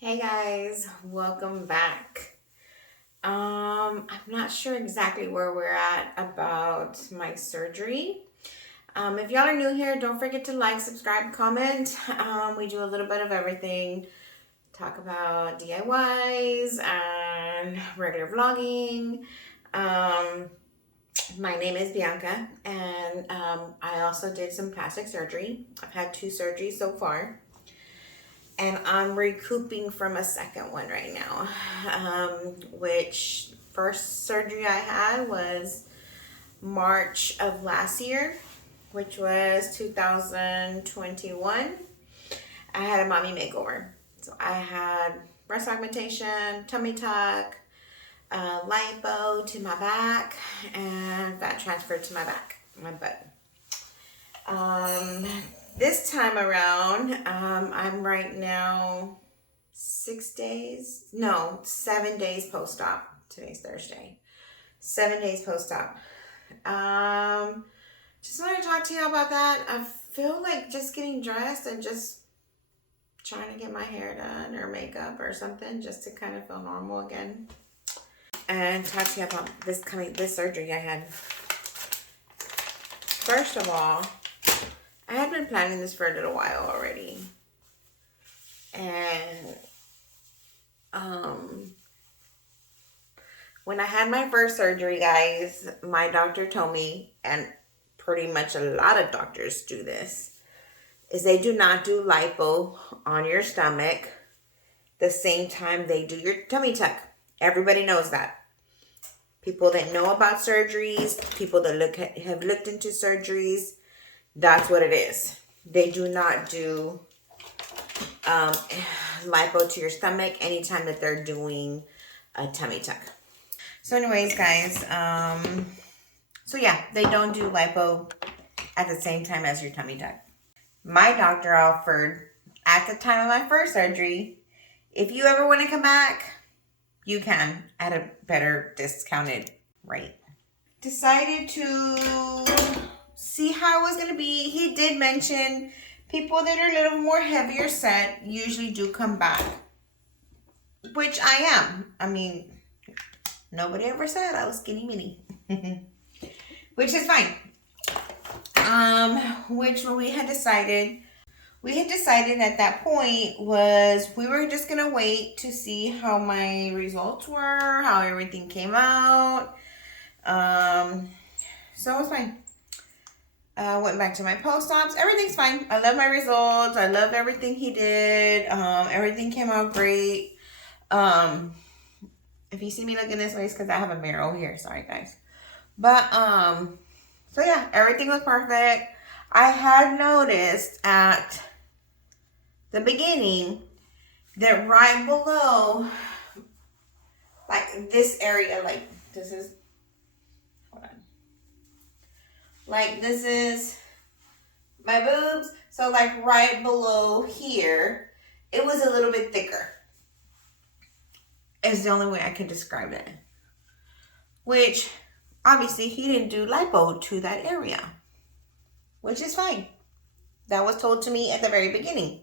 Hey guys, welcome back. I'm not sure exactly where we're at about my surgery. If y'all are new here, don't forget to like, subscribe, comment. We do a little bit of everything. Talk about DIYs and regular vlogging. My name is Bianca, and I also did some plastic surgery. I've had 2 surgeries so far. And I'm recouping from a second one right now, which first surgery I had was March of last year, which was 2021. I had a mommy makeover. So I had breast augmentation, tummy tuck, lipo to my back, and fat transfer to my back, my butt. This time around, I'm right now 7 days post-op. Today's Thursday. 7 days post-op. Just want to talk to you about that. I feel like just getting dressed and just trying to get my hair done or makeup or something just to kind of feel normal again. And talk to you about this surgery I had. First of all, I had been planning this for a little while already. And when I had my first surgery, guys, my doctor told me, and pretty much a lot of doctors do this, is they do not do lipo on your stomach the same time they do your tummy tuck. Everybody knows that. People that know about surgeries, people that have looked into surgeries, that's what it is. They do not do lipo to your stomach anytime that they're doing a tummy tuck. So anyways, guys, so yeah, they don't do lipo at the same time as your tummy tuck. My doctor offered, at the time of my first surgery, if you ever want to come back, you can at a better discounted rate. Decided to see how it was going to be. He did mention people that are a little more heavier set usually do come back, which I am. I mean, nobody ever said I was skinny mini, which is fine. Which we had decided at that point was we were just going to wait to see how my results were, how everything came out. So it was fine. Went back to my post-ops. Everything's fine. I love my results. I love everything he did. Everything came out great. If you see me looking this way, it's because I have a mirror over here. Sorry, guys. But, so yeah, everything was perfect. I had noticed at the beginning that right below, like this area, like this is, like this is my boobs. So like right below here, it was a little bit thicker. Is the only way I can describe it. Which obviously he didn't do lipo to that area, which is fine. That was told to me at the very beginning.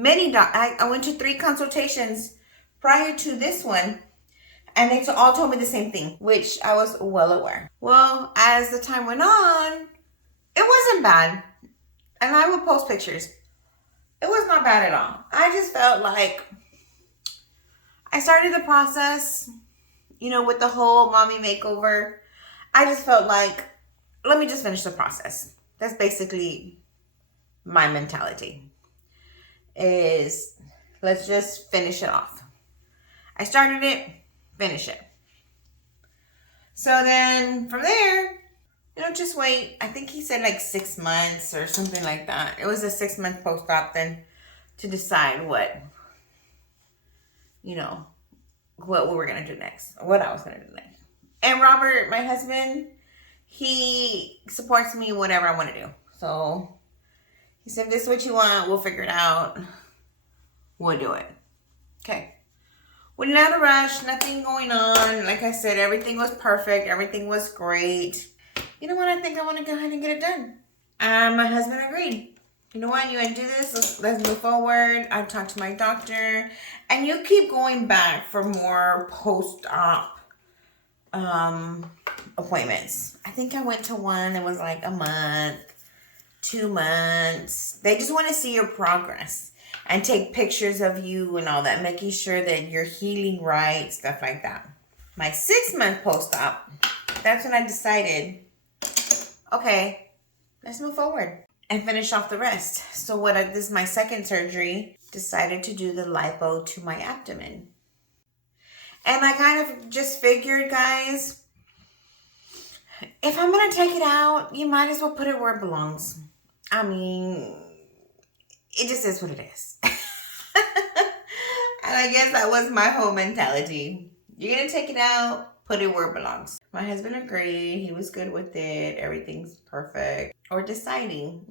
I went to 3 consultations prior to this one, and they all told me the same thing, which I was well aware. Well, as the time went on, it wasn't bad. And I would post pictures. It was not bad at all. I just felt like I started the process, with the whole mommy makeover. I just felt like, let me just finish the process. That's basically my mentality. Is let's just finish it off. I started it, finish it. So then from there, just wait. I think he said like 6 months or something like that. It was a 6-month post-op then to decide what we were going to do next, what I was going to do next. And Robert, my husband, he supports me whatever I want to do. So he said, if this is what you want, we'll figure it out. We'll do it. Okay. We're not in a rush, nothing going on. Like I said, everything was perfect. Everything was great. You know what? I think I want to go ahead and get it done. My husband agreed. You know what? You want to do this? Let's move forward. I talked to my doctor. And you keep going back for more post-op appointments. I think I went to one that was like a month, 2 months. They just want to see your progress and take pictures of you and all that, making sure that you're healing right, stuff like that. My 6-month post-op, that's when I decided, okay, let's move forward and finish off the rest. So this is my second surgery, decided to do the lipo to my abdomen. And I kind of just figured, guys, if I'm going to take it out, you might as well put it where it belongs. I mean, it just is what it is. And I guess that was my whole mentality. You're going to take it out, put it where it belongs. My husband agreed. He was good with it. Everything's perfect. Or deciding,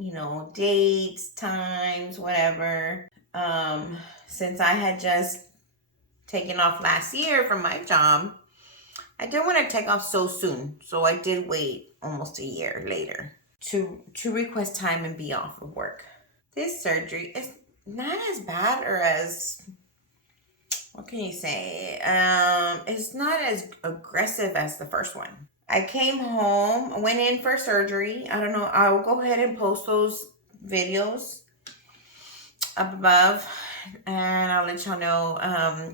dates, times, whatever. Since I had just taken off last year from my job, I didn't want to take off so soon. So I did wait almost a year later to request time and be off of work. This surgery is not as bad or as, what can you say? It's not as aggressive as the first one. I came home, went in for surgery. I don't know. I'll go ahead and post those videos up above. And I'll let y'all know.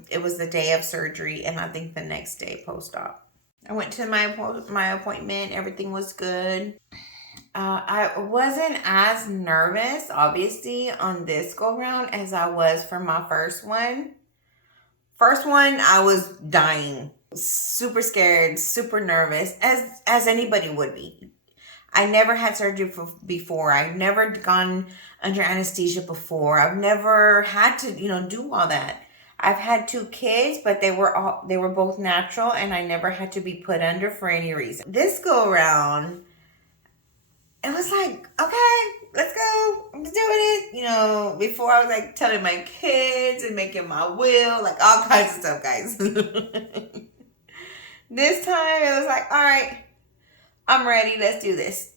It was the day of surgery. And I think the next day post-op. I went to my appointment. Everything was good. I wasn't as nervous, obviously, on this go-round as I was for my first one. First one, I was dying. Super scared, super nervous, as anybody would be. I never had surgery before. I've never gone under anesthesia before. I've never had to, do all that. I've had 2 kids, but they were both natural, and I never had to be put under for any reason. This go around, it was like, okay, let's go. I'm just doing it. Before I was like telling my kids and making my will, like all kinds of stuff, guys. This time it was like, all right, I'm ready. Let's do this.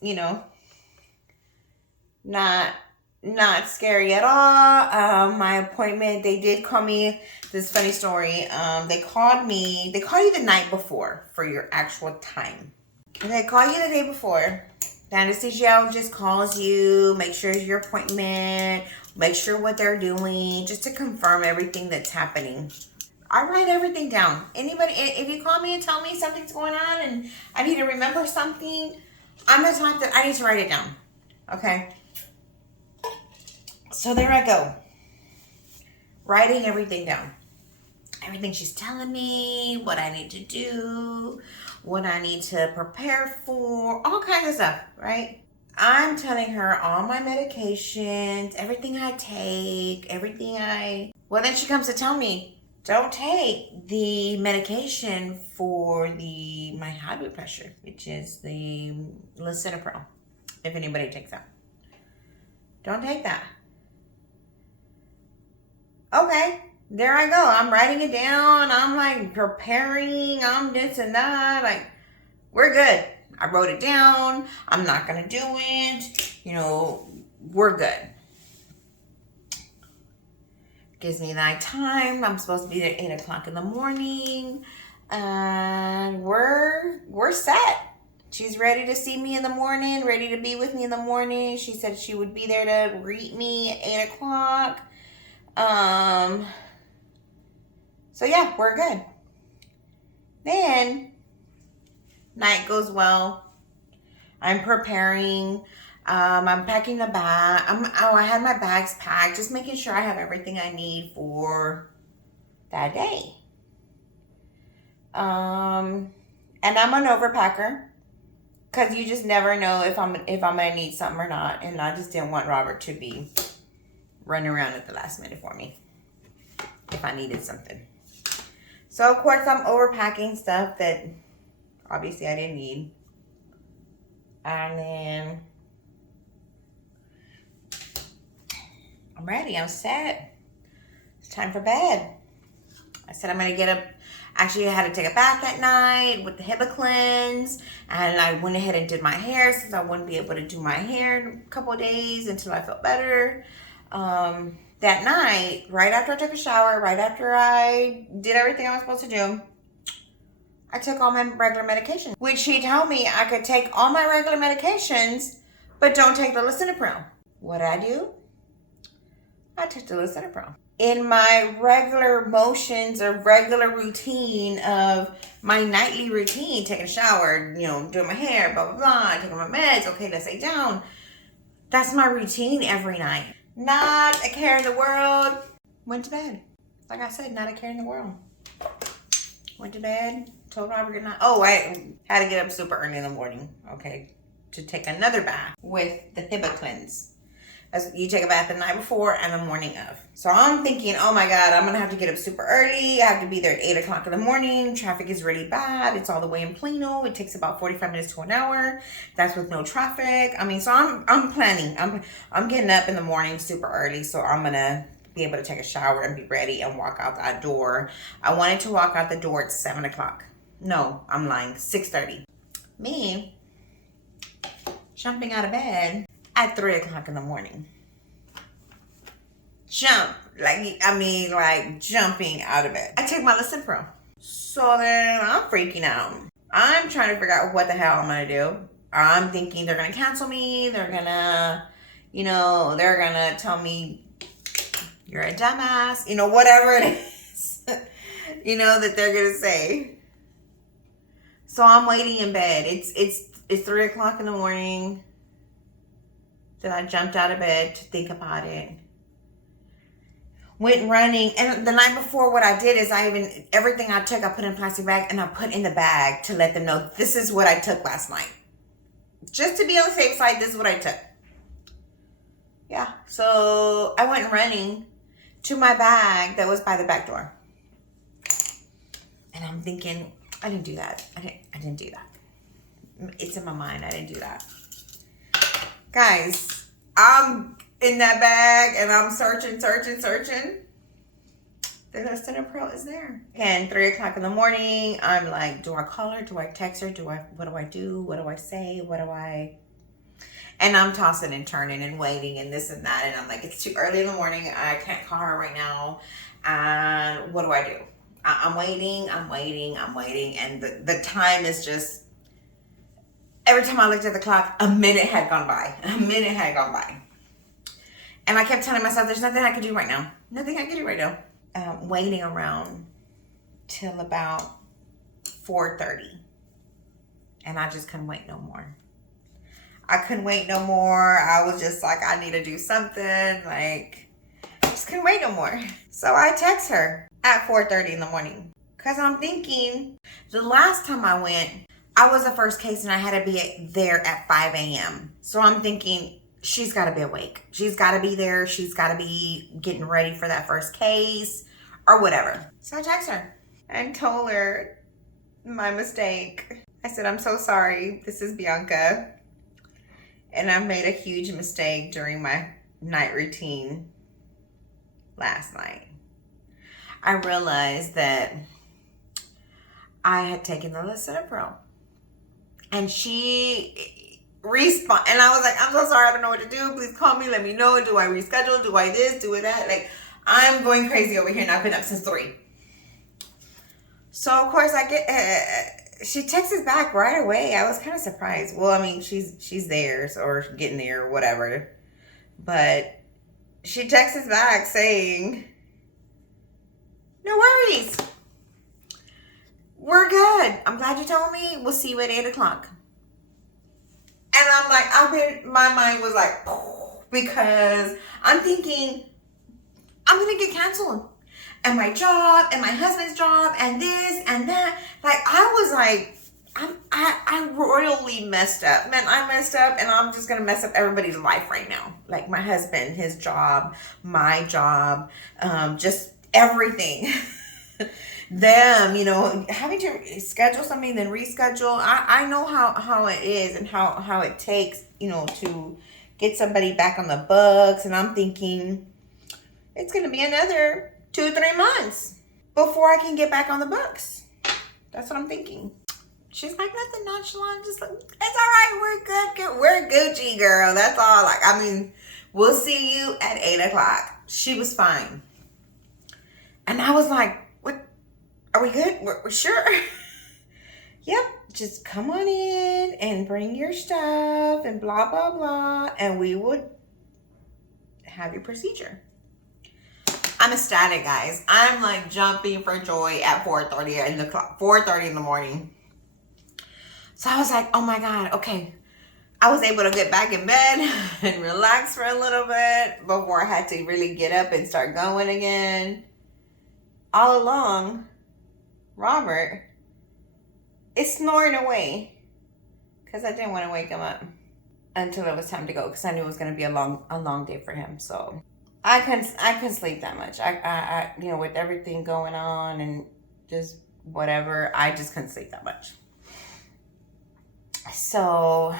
Not scary at all. My appointment, they did call me. This funny story. They called me. They call you the night before for your actual time. And they call you the day before. The anesthesiologist calls you, make sure it's your appointment, make sure what they're doing, just to confirm everything that's happening. I write everything down. Anybody, if you call me and tell me something's going on and I need to remember something, I'm the type that I need to write it down. Okay? So there I go. Writing everything down. Everything she's telling me, what I need to do, what I need to prepare for, all kinds of stuff, right? I'm telling her all my medications, everything I take, well, then she comes to tell me, don't take the medication for my high blood pressure, which is the lisinopril, if anybody takes that. Don't take that. Okay. There I go. I'm writing it down. I'm like preparing. I'm this and that. Like, we're good. I wrote it down. I'm not going to do it. We're good. Gives me that time. I'm supposed to be there at 8 o'clock in the morning. And we're set. She's ready to see me in the morning, ready to be with me in the morning. She said she would be there to greet me at 8 o'clock. So yeah, we're good. Then, night goes well. I'm preparing. I'm packing the bag. I had my bags packed, just making sure I have everything I need for that day. And I'm an overpacker because you just never know if I'm gonna need something or not. And I just didn't want Robert to be running around at the last minute for me if I needed something. So, of course, I'm overpacking stuff that obviously I didn't need. And then I'm ready. I'm set. It's time for bed. I said I'm gonna get up. Actually, I had to take a bath at night with the HIPAA cleanse, and I went ahead and did my hair since I wouldn't be able to do my hair in a couple of days until I felt better. That night, right after I took a shower, right after I did everything I was supposed to do, I took all my regular medications, which he told me I could take all my regular medications, but don't take the lisinopril. What did I do? I took the lisinopril. In my regular motions or regular routine of my nightly routine, taking a shower, you know, doing my hair, blah, blah, blah, taking my meds, okay, let's lay down. That's my routine every night. Not a care in the world. Went to bed. Like I said, not a care in the world. Went to bed, told Robert good night. Oh, I had to get up super early in the morning, okay, to take another bath with the HIPAA cleanse. As you take a bath the night before and the morning of. So I'm thinking, oh my God, I'm gonna have to get up super early. I have to be there at 8 o'clock in the morning. Traffic is really bad. It's all the way in Plano. It takes about 45 minutes to an hour. That's with no traffic. I mean, so I'm planning. I'm getting up in the morning super early. So I'm gonna be able to take a shower and be ready and walk out that door. I wanted to walk out the door at 7 o'clock. No, I'm lying, 6:30. Me jumping out of bed at 3 o'clock in the morning. Like jumping out of bed. I took my lisinopril. So then I'm freaking out. I'm trying to figure out what the hell I'm gonna do. I'm thinking they're gonna cancel me. They're gonna, they're gonna tell me you're a dumbass. Whatever it is, that they're gonna say. So I'm waiting in bed. It's 3 o'clock in the morning. Then I jumped out of bed to think about it. Went running. And the night before, what I did is everything I took, I put in a plastic bag and I put in the bag to let them know this is what I took last night. Just to be on the safe side, this is what I took. Yeah. So I went running to my bag that was by the back door. And I'm thinking, I didn't do that. I didn't do that. It's in my mind. I didn't do that. Guys, I'm in that bag and I'm searching. The lisinopril is there. And 3 o'clock in the morning, I'm like, do I call her? Do I text her? What do I do? What do I say? And I'm tossing and turning and waiting and this and that. And I'm like, it's too early in the morning. I can't call her right now. And what do I do? I'm waiting. And the time is just, every time I looked at the clock, a minute had gone by. And I kept telling myself, there's nothing I can do right now. Waiting around till about 4:30. And I just couldn't wait no more. I was just like, I need to do something. Like, I just couldn't wait no more. So I text her at 4:30 in the morning. Because I'm thinking, the last time I went, I was the first case and I had to be there at 5 a.m. So I'm thinking, she's got to be awake. She's got to be there. She's got to be getting ready for that first case or whatever. So I text her and told her my mistake. I said, I'm so sorry. This is Bianca. And I made a huge mistake during my night routine last night. I realized that I had taken the lisinopril. And she responded, and I was like, I'm so sorry, I don't know what to do. Please call me, let me know. Do I reschedule? Do I this? Do I that? Like, I'm going crazy over here, and I've been up since 3. So, of course, she texts back right away. I was kind of surprised. Well, I mean, she's there, or getting there, or whatever. But she texts back saying, no worries. We're good. I'm glad you told me. We'll see you at 8 o'clock. And I'm like, my mind was like, because I'm thinking, I'm going to get canceled. And my job, and my husband's job, and this, and that. Like, I was like, I royally messed up. Man, I messed up, and I'm just going to mess up everybody's life right now. Like, my husband, his job, my job, just everything. Them, having to schedule something, then reschedule. I know how it is and how it takes, to get somebody back on the books. And I'm thinking it's going to be another 2-3 months. before I can get back on the books. That's what I'm thinking. She's like, nothing nonchalant, just like, it's all right, we're good, we're Gucci, girl. That's all. Like, I mean, we'll see you at 8 o'clock. She was fine. And I was like, what? Are we good? We're sure? Yep. Just come on in and bring your stuff and blah, blah, blah. And we would have your procedure. I'm ecstatic, guys. I'm like jumping for joy at 4:30 in the morning. So I was like, oh my God, okay. I was able to get back in bed and relax for a little bit before I had to really get up and start going again. All along, Robert is snoring away because I didn't want to wake him up until it was time to go because I knew it was going to be a long day for him. So I couldn't sleep that much. I you know, with everything going on and just whatever, I just couldn't sleep that much. So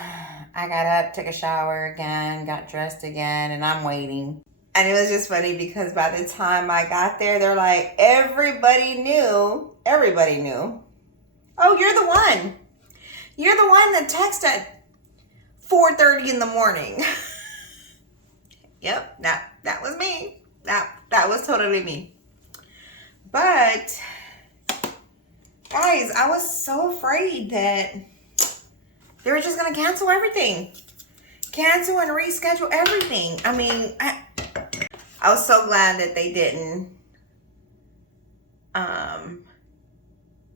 I got up, took a shower again, got dressed again, and I'm waiting. And it was just funny because by the time I got there, they're like, everybody knew. Oh, you're the one. You're the one that texted at 4:30 in the morning. Yep, that was me. That was totally me. But guys, I was so afraid that they were just gonna cancel everything. Cancel and reschedule everything. I mean, I was so glad that they didn't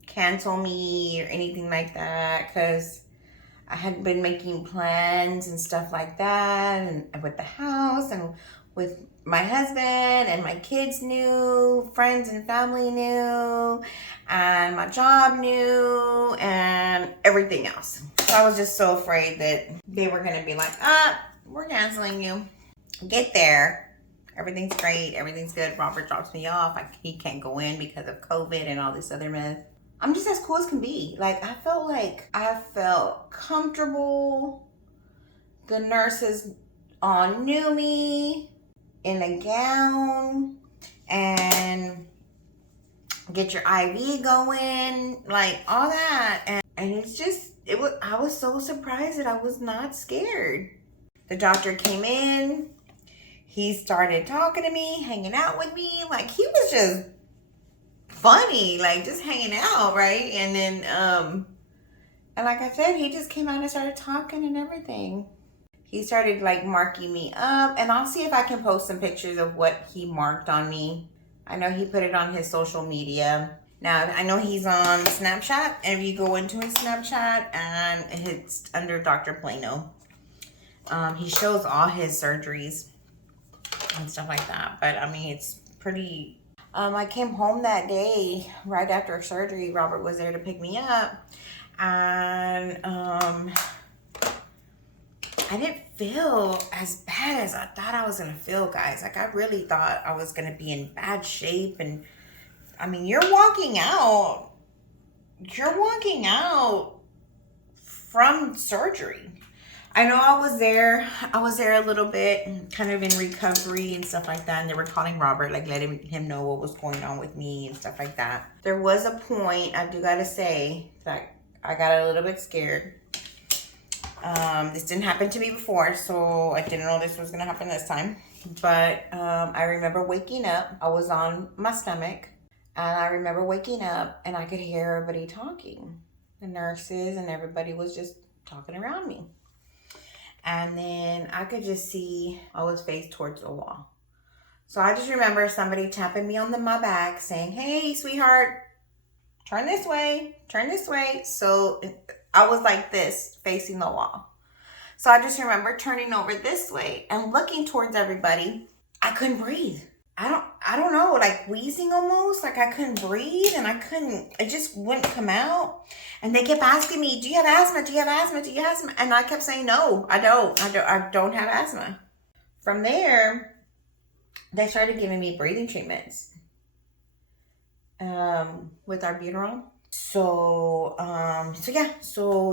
cancel me or anything like that, because I had been making plans and stuff like that, and with the house and with my husband, and my kids knew, friends and family knew, and my job knew, and everything else. So I was just so afraid that they were going to be like, we're canceling you. Get there. Everything's great. Everything's good. Robert drops me off. He can't go in because of COVID and all this other mess. I'm just as cool as can be. Like, I felt comfortable. The nurses all knew me in a gown, and get your IV going, like all that. And it's just, I was so surprised that I was not scared. The doctor came in. He started talking to me, hanging out with me. Like, he was just funny, like just hanging out, right? And then and like I said, he just came out and started talking and everything. He started like marking me up, and I'll see if I can post some pictures of what he marked on me. I know he put it on his social media. Now, I know he's on Snapchat, and if you go into his Snapchat, and it's under Dr. Plano, he shows all his surgeries and stuff like that. But I mean, it's pretty. I came home that day right after surgery. Robert was there to pick me up, and I didn't feel as bad as I thought I was gonna feel, guys. Like, I really thought I was gonna be in bad shape. And I mean, you're walking out from surgery. I know I was there a little bit, kind of in recovery and stuff like that. And they were calling Robert, like letting him know what was going on with me and stuff like that. There was a point, I do gotta say, that I got a little bit scared. This didn't happen to me before, so I didn't know this was gonna happen this time. But I remember waking up. I was on my stomach, and I remember waking up, and I could hear everybody talking. The nurses and everybody was just talking around me. And then I could just see I was faced towards the wall. So I just remember somebody tapping me on my back saying, hey, sweetheart, turn this way, turn this way. So I was like this, facing the wall. So I just remember turning over this way and looking towards everybody. I couldn't breathe. I don't know, like wheezing almost, like I couldn't breathe, and it just wouldn't come out. And they kept asking me, do you have asthma? Do you have asthma? Do you have asthma? And I kept saying, no, I don't have asthma. From there, they started giving me breathing treatments with albuterol. So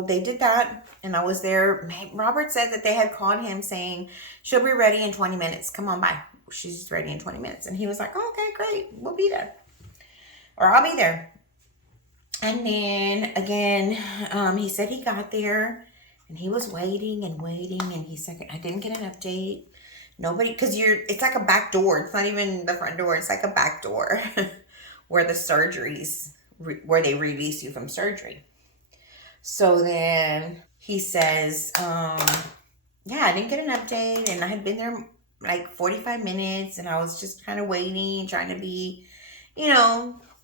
they did that, and I was there. Robert said that they had called him saying, she'll be ready in 20 minutes. Come on by. She's ready in 20 minutes. And he was like, oh, okay, great. We'll be there. or I'll be there. And then again, he said he got there and he was waiting and waiting. And he said, I didn't get an update. Nobody, because it's like a back door. It's not even the front door. It's like a back door where the surgeries, where they release you from surgery. So then he says, yeah, I didn't get an update. And I had been there like 45 minutes. And I was just kind of waiting, trying to be,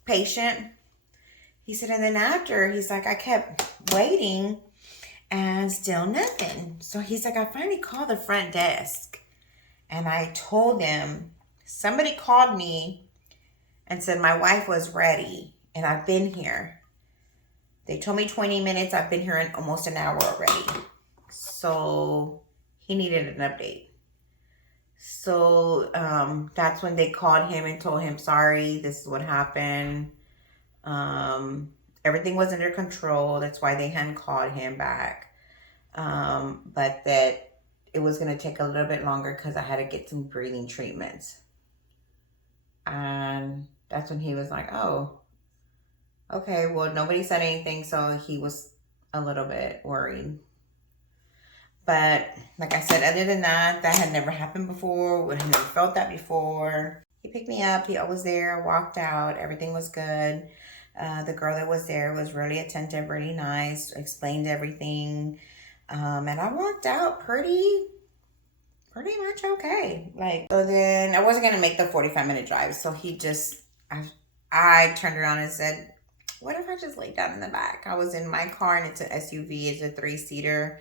patient. He said, and then after, he's like, I kept waiting and still nothing. So he's like, I finally called the front desk. And I told them, somebody called me and said my wife was ready. And I've been here. They told me 20 minutes. I've been here in almost an hour already. So he needed an update. So that's when they called him and told him, sorry, this is what happened. Everything was under control. That's why they hadn't called him back. But that it was going to take a little bit longer because I had to get some breathing treatments. And that's when he was like, oh, okay, well, nobody said anything. So he was a little bit worried. But like I said, other than that had never happened before. I had never felt that before. He picked me up. I was there. I walked out. Everything was good. The girl that was there was really attentive, really nice, explained everything. And I walked out pretty much okay. So then I wasn't going to make the 45-minute drive. So I turned around and said, what if I just lay down in the back? I was in my car and it's an SUV. It's a 3-seater.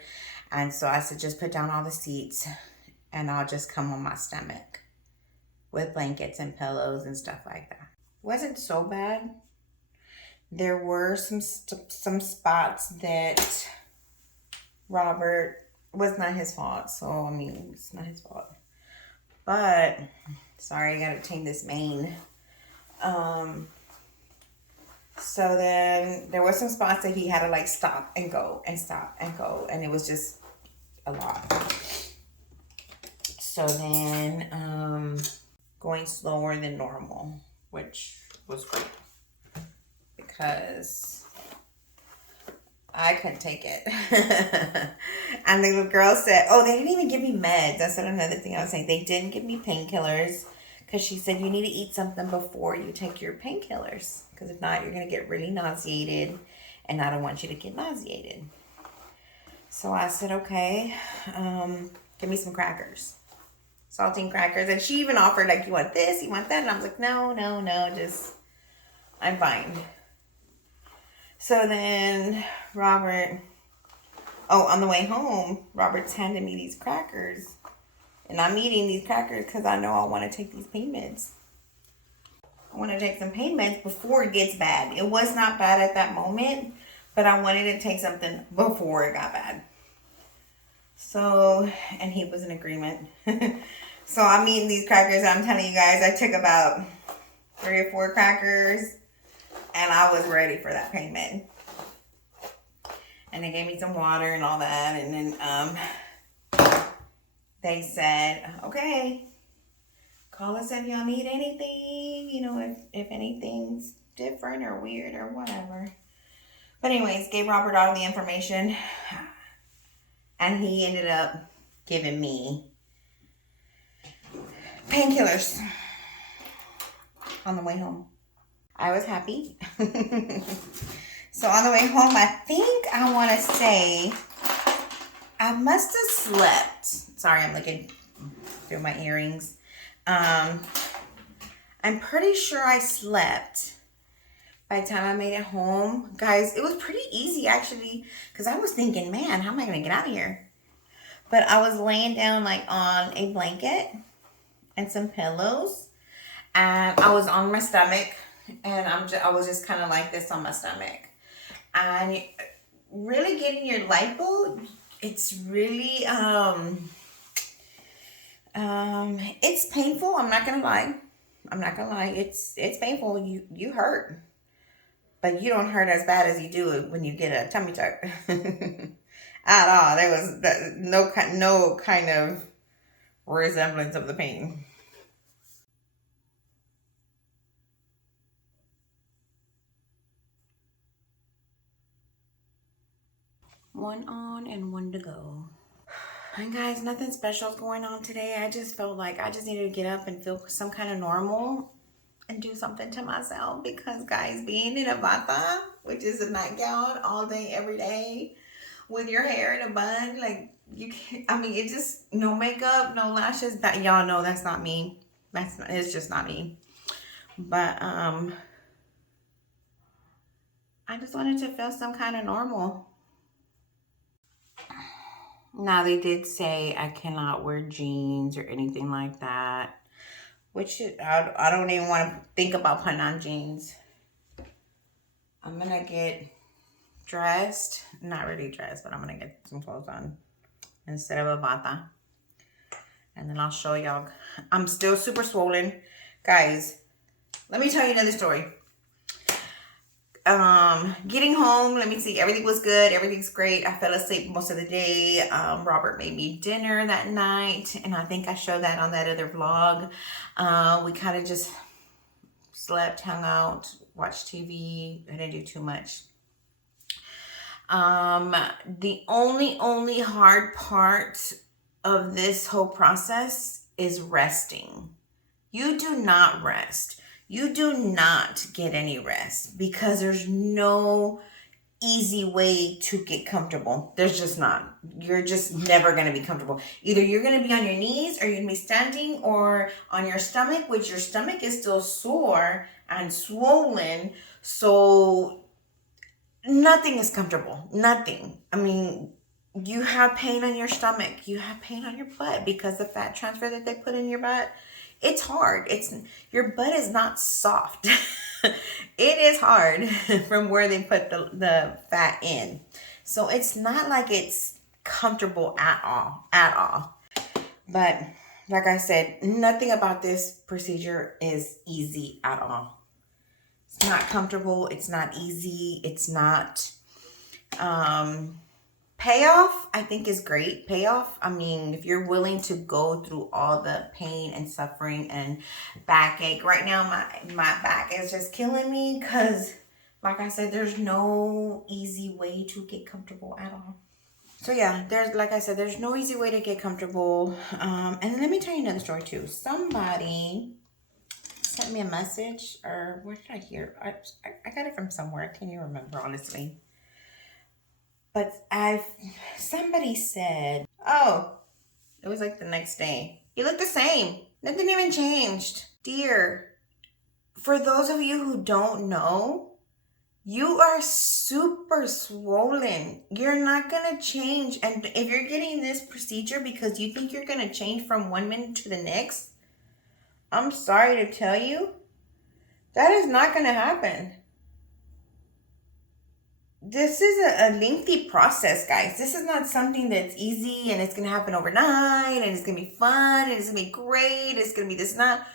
And so I said, just put down all the seats and I'll just come on my stomach with blankets and pillows and stuff like that. It wasn't so bad. There were some spots that Robert was not his fault. So, it's not his fault. But, sorry, I got to obtain this mane. So then there were some spots that he had to stop and go and stop and go. And it was just a lot. So then going slower than normal, which was great. Because I couldn't take it. And the little girl said, oh, they didn't even give me meds. That's another thing I was saying. They didn't give me painkillers. Because she said, you need to eat something before you take your painkillers. Because if not, you're going to get really nauseated. And I don't want you to get nauseated. So I said, okay, give me some crackers. Saltine crackers. And she even offered, you want this, you want that? And I was like, no, just, I'm fine. So then on the way home, Robert's handed me these crackers. And I'm eating these crackers because I know I want to take these pain meds. I want to take some pain meds before it gets bad. It was not bad at that moment, but I wanted to take something before it got bad. So, and he was in agreement. So I'm eating these crackers. I'm telling you guys, I took about 3 or 4 crackers and I was ready for that pain med. And they gave me some water and all that. And then they said, okay, call us if y'all need anything, if anything's different or weird or whatever. But anyways, gave Robert all the information. And he ended up giving me painkillers on the way home. I was happy. So on the way home, I think I want to say I must have slept. Sorry, I'm looking through my earrings. I'm pretty sure I slept by the time I made it home. Guys, it was pretty easy actually, because I was thinking, man, how am I going to get out of here? But I was laying down on a blanket and some pillows, and I was on my stomach, and I was just kind of like this on my stomach. And really getting your lipo, it's really it's painful. I'm not gonna lie. It's painful. You hurt, but you don't hurt as bad as you do when you get a tummy tuck. At all. There was no kind of resemblance of the pain. One on and one to go. And guys, nothing special is going on today. I just felt like I just needed to get up and feel some kind of normal and do something to myself, because guys, being in a bata, which is a nightgown all day, every day, with your hair in a bun, like you can't, I mean, it just, no makeup, no lashes, that y'all know that's not me. It's just not me. But I just wanted to feel some kind of normal. Now, they did say I cannot wear jeans or anything like that, which I don't even want to think about putting on jeans. I'm going to get dressed. Not really dressed, but I'm going to get some clothes on instead of a bata. And then I'll show y'all. I'm still super swollen. Guys, let me tell you another story. Getting home, let me see, everything was good, everything's great. I fell asleep most of the day. Robert made me dinner that night, and I think I showed that on that other vlog. We kind of just slept, hung out, watched TV. I didn't do too much. The only hard part of this whole process is resting. You do not rest. You do not get any rest, because there's no easy way to get comfortable. There's just not. You're just never going to be comfortable. Either you're going to be on your knees, or you're going to be standing, or on your stomach, which your stomach is still sore and swollen. So nothing is comfortable. Nothing. I mean, you have pain on your stomach. You have pain on your butt because the fat transfer that they put in your butt, it's hard. Your butt is not soft. It is hard from where they put the fat in. So it's not like it's comfortable at all. But like I said, nothing about this procedure is easy at all. It's not comfortable. It's not easy. It's not, payoff, I think, is great. Payoff, I mean, if you're willing to go through all the pain and suffering and backache. Right now, my back is just killing me because, like I said, there's no easy way to get comfortable at all. So yeah, like I said, there's no easy way to get comfortable. And let me tell you another story too. Somebody sent me a message, or where did I hear? I got it from somewhere. I can't even remember, honestly. But somebody said, oh, it was like the next day, you look the same. Nothing even changed. Dear, for those of you who don't know, you are super swollen. You're not going to change. And if you're getting this procedure because you think you're going to change from 1 minute to the next, I'm sorry to tell you, that is not going to happen. This is a lengthy process, guys. This is not something that's easy and it's going to happen overnight and it's going to be fun and it's going to be great. It's going to be this and that.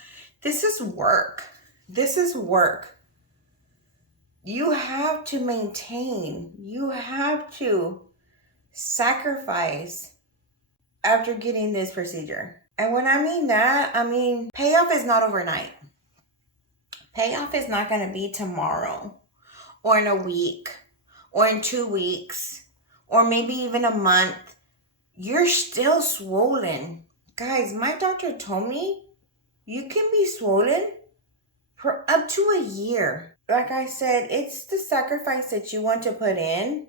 This is work. This is work. You have to maintain. You have to sacrifice after getting this procedure. And when I mean that, I mean payoff is not overnight. Payoff is not going to be tomorrow or in a week or in 2 weeks, or maybe even a month. You're still swollen. Guys, my doctor told me you can be swollen for up to a year. Like I said, it's the sacrifice that you want to put in.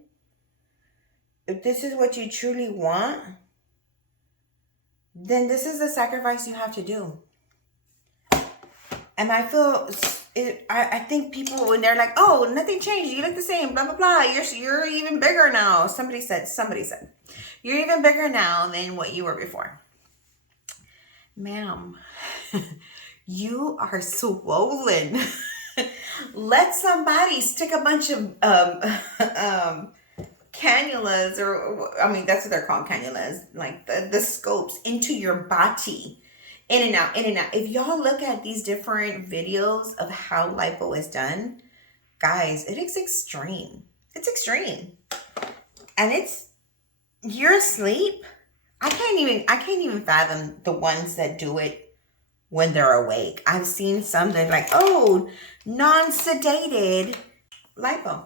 If this is what you truly want, then this is the sacrifice you have to do. And I feel I think people, when they're like, oh, nothing changed, you look the same, blah, blah, blah, you're even bigger now. Somebody said, you're even bigger now than what you were before. Ma'am, you are swollen. Let somebody stick a bunch of cannulas, or, I mean, that's what they're called, cannulas, like the scopes into your body. In and out, in and out. If y'all look at these different videos of how lipo is done, guys, it is extreme. It's extreme. And you're asleep. I can't even fathom the ones that do it when they're awake. I've seen some that are like, oh, non-sedated lipo.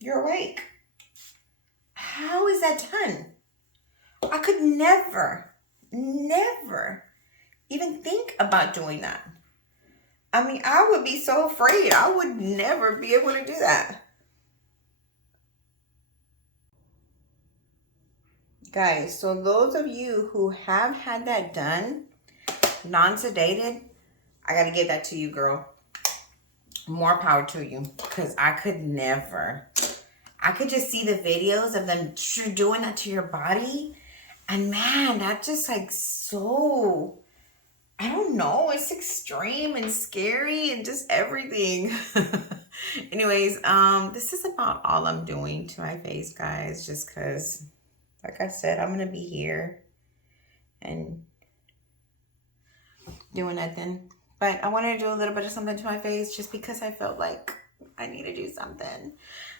You're awake. how is that done? I could never even think about doing that. I mean, I would be so afraid. I would never be able to do that. Guys, so those of you who have had that done, non-sedated, I got to give that to you, girl. More power to you, because I could never. I could just see the videos of them doing that to your body. And man, that's just like so, I don't know, it's extreme and scary and just everything. Anyways, this is about all I'm doing to my face, guys, just because, like I said, I'm going to be here and doing nothing. But I wanted to do a little bit of something to my face just because I felt like I need to do something.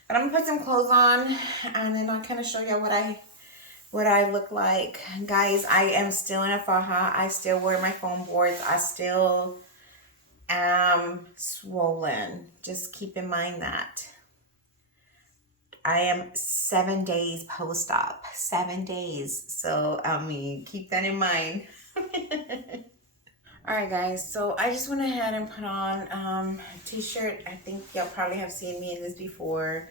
But I'm going to put some clothes on and then I'll kind of show you what I look like. Guys, I am still in a faja. I still wear my foam boards. I still am swollen. Just keep in mind that. I am 7 days post-op. 7 days. So, I mean, keep that in mind. Alright guys, so I just went ahead and put on a t-shirt. I think y'all probably have seen me in this before.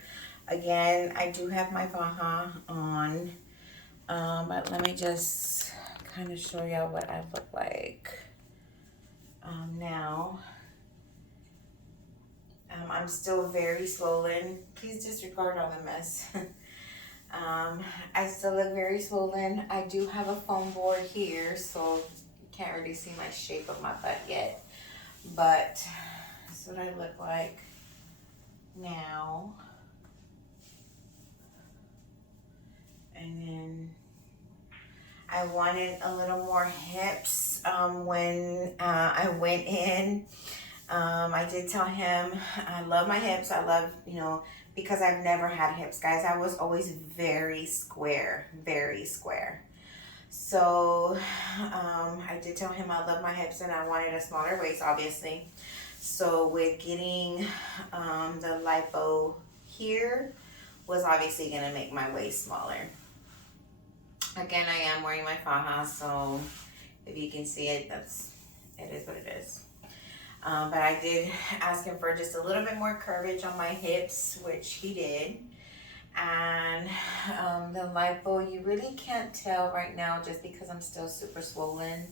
Again, I do have my faja on. But let me just kind of show y'all what I look like now. I'm still very swollen. Please disregard all the mess. I still look very swollen. I do have a foam board here, so you can't really see my shape of my butt yet. But that's what I look like now. And then I wanted a little more hips when I went in. I did tell him I love my hips. I love, you know, because I've never had hips, guys. I was always very square, very square. So I did tell him I love my hips and I wanted a smaller waist, obviously. So with getting the lipo here was obviously going to make my waist smaller. Again, I am wearing my faja, so if you can see it, it is what it is. But I did ask him for just a little bit more curvage on my hips, which he did. And the lipo, you really can't tell right now just because I'm still super swollen.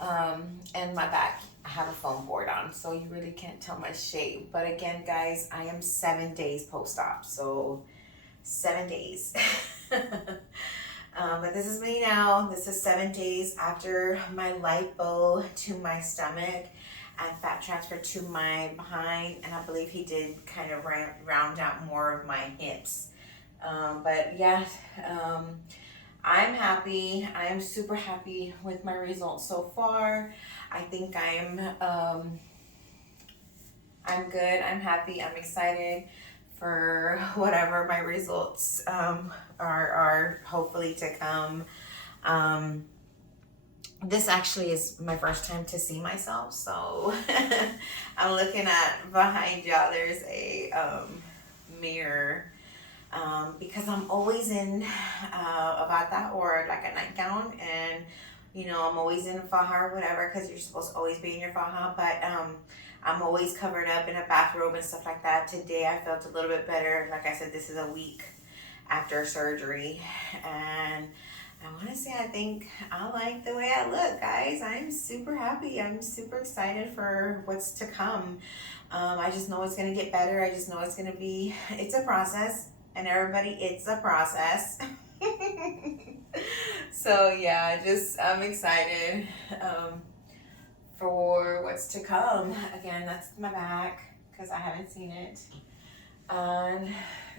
And my back, I have a foam board on, so you really can't tell my shape. But again, guys, I am 7 days post-op, so 7 days. But this is me now. This is 7 days after my lipo to my stomach and fat transfer to my behind. And I believe he did kind of round out more of my hips. But yeah, I'm happy. I am super happy with my results so far. I think I'm good. I'm happy. I'm excited for whatever my results are hopefully to come. This actually is my first time to see myself, so I'm looking at behind y'all. There's a mirror because I'm always in a bata or like a nightgown, and you know I'm always in a faja or whatever because you're supposed to always be in your faja, but I'm always covered up in a bathrobe and stuff like that. Today I felt a little bit better. Like I said, this is a week after surgery, and I want to say I think I like the way I look, guys. I'm super happy. I'm super excited for what's to come. I just know it's going to get better. I just know it's going to be, it's a process, and everybody, it's a process. So yeah, I'm excited for what's to come. Again, that's my back because I haven't seen it. And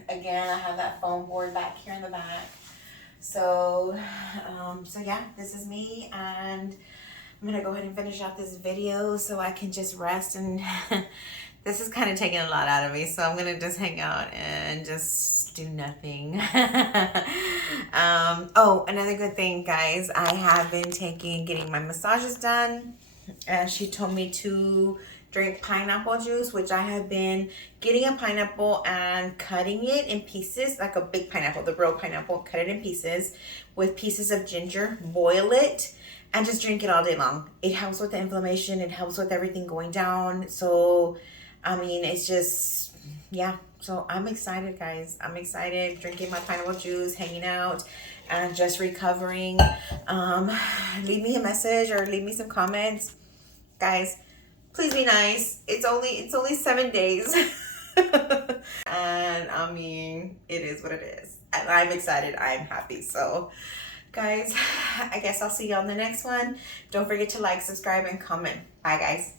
again, I have that foam board back here in the back. So yeah, this is me, and I'm gonna go ahead and finish out this video so I can just rest. And this is kind of taking a lot out of me, so I'm gonna just hang out and just do nothing. Oh, another good thing, guys, I have been getting my massages done, and she told me to drink pineapple juice, which I have been getting a pineapple and cutting it in pieces, like a big pineapple, the real pineapple, cut it in pieces with pieces of ginger, boil it, and just drink it all day long. It helps with the inflammation. It helps with everything going down. So, I mean, it's just, yeah. So I'm excited, guys. I'm excited drinking my pineapple juice, hanging out, and just recovering. Leave me a message or leave me some comments. Guys, please be nice. It's only 7 days. And I mean, it is what it is. And I'm excited. I'm happy. So guys, I guess I'll see you on the next one. Don't forget to like, subscribe, and comment. Bye, guys.